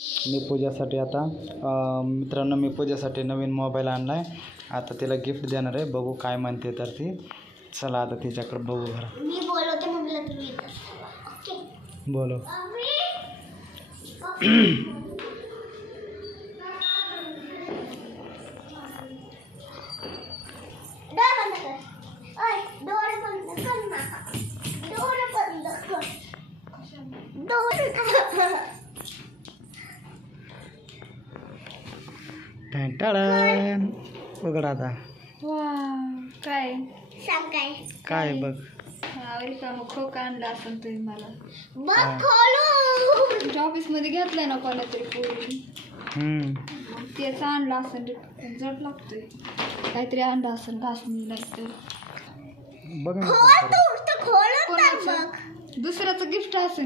मी पूजासाठी आता मित्रांनो मी पूजासाठी नवीन मोबाईल आणला आहे. आता तिला गिफ्ट देणार आहे. बघू काय म्हणते तर ती. चला आता तिच्याकडे बघू घरा. मी बोलवते मम्मीला तुम्ही ओके बोलो. डोळे बंद कर ना. डोळे बंद कर. टन उघड आता. काय सांग काय काय बघ. खोका आणला असं तुम्ही मला बघ खोलू. तुमच्या ऑफिसमध्ये घेतलाय ना कोणा तरी पोरी तेच आणला असं जड लागतोय. काहीतरी आणला असं घासणी नाही तर बघ ना खोल तू खोल तर बघ. दुसऱ्याचं गिफ्ट असं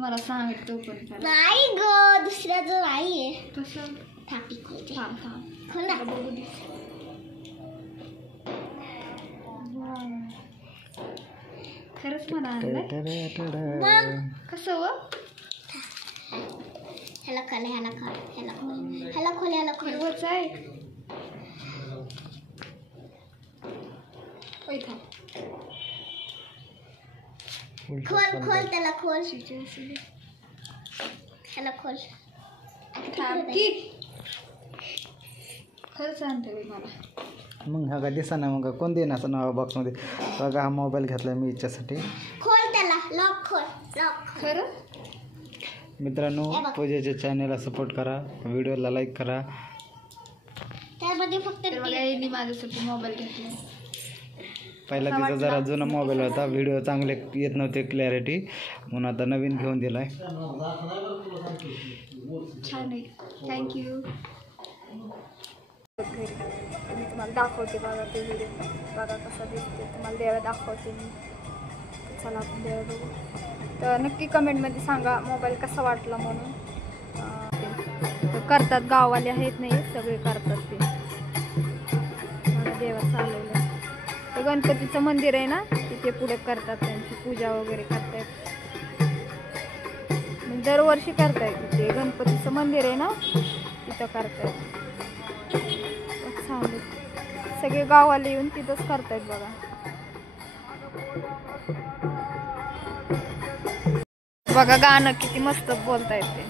मला सांगत तो पण नाही ग दुसऱ्याचं नाहीये. तसं थांबी खोलते. थांब थांब खोल ना. बघू दे. खरंच मला आणलंय मग कसं व ह्याला खोल ह्याला खोल ह्याला खोल ह्याला खोल ह्याला खोल. खरंच आहे. होय थांब खोल खोल त्याला खोल ह्याला खोल. थांब की खरंच आणते मला. मग हा का दिसा ना मग कोण देईन असं नाव बॉक्समध्ये. बघा हा मोबाईल घेतला मी हिच्यासाठी. खोल त्याला लॉक खोल लॉक. खरं मित्रांनो पूजेच्या चॅनलला सपोर्ट करा. व्हिडिओला लाईक करा. त्यामध्ये फक्त यांनी माझ्यासाठी मोबाईल घेतला. पहिला तिचा जरा जुना मोबाईल होता. व्हिडिओ चांगले येत नव्हते क्लॅरिटी म्हणून आता नवीन घेऊन दिलाय. छान आहे थँक्यू. मी तुम्हाला दाखवते बघा ते व्हिडिओ. बघा कसा दिसते तुम्हाला देवा दाखवते मी. चला आपण देवा बघू. तर नक्की कमेंटमध्ये सांगा मोबाईल कसा वाटला म्हणून. करतात गाववाले आहेत नाही सगळे करतात ते. मला देवा चालवलं. तर गणपतीचं मंदिर आहे ना तिथे पुढे करतात त्यांची पूजा वगैरे करतात. दरवर्षी करतायत तिथे गणपतीचं मंदिर आहे ना तिथं करतायत. सगळे गावाला येऊन तिथंच करतायत बघा. बघा गाणं किती मस्त बोलतायत ते.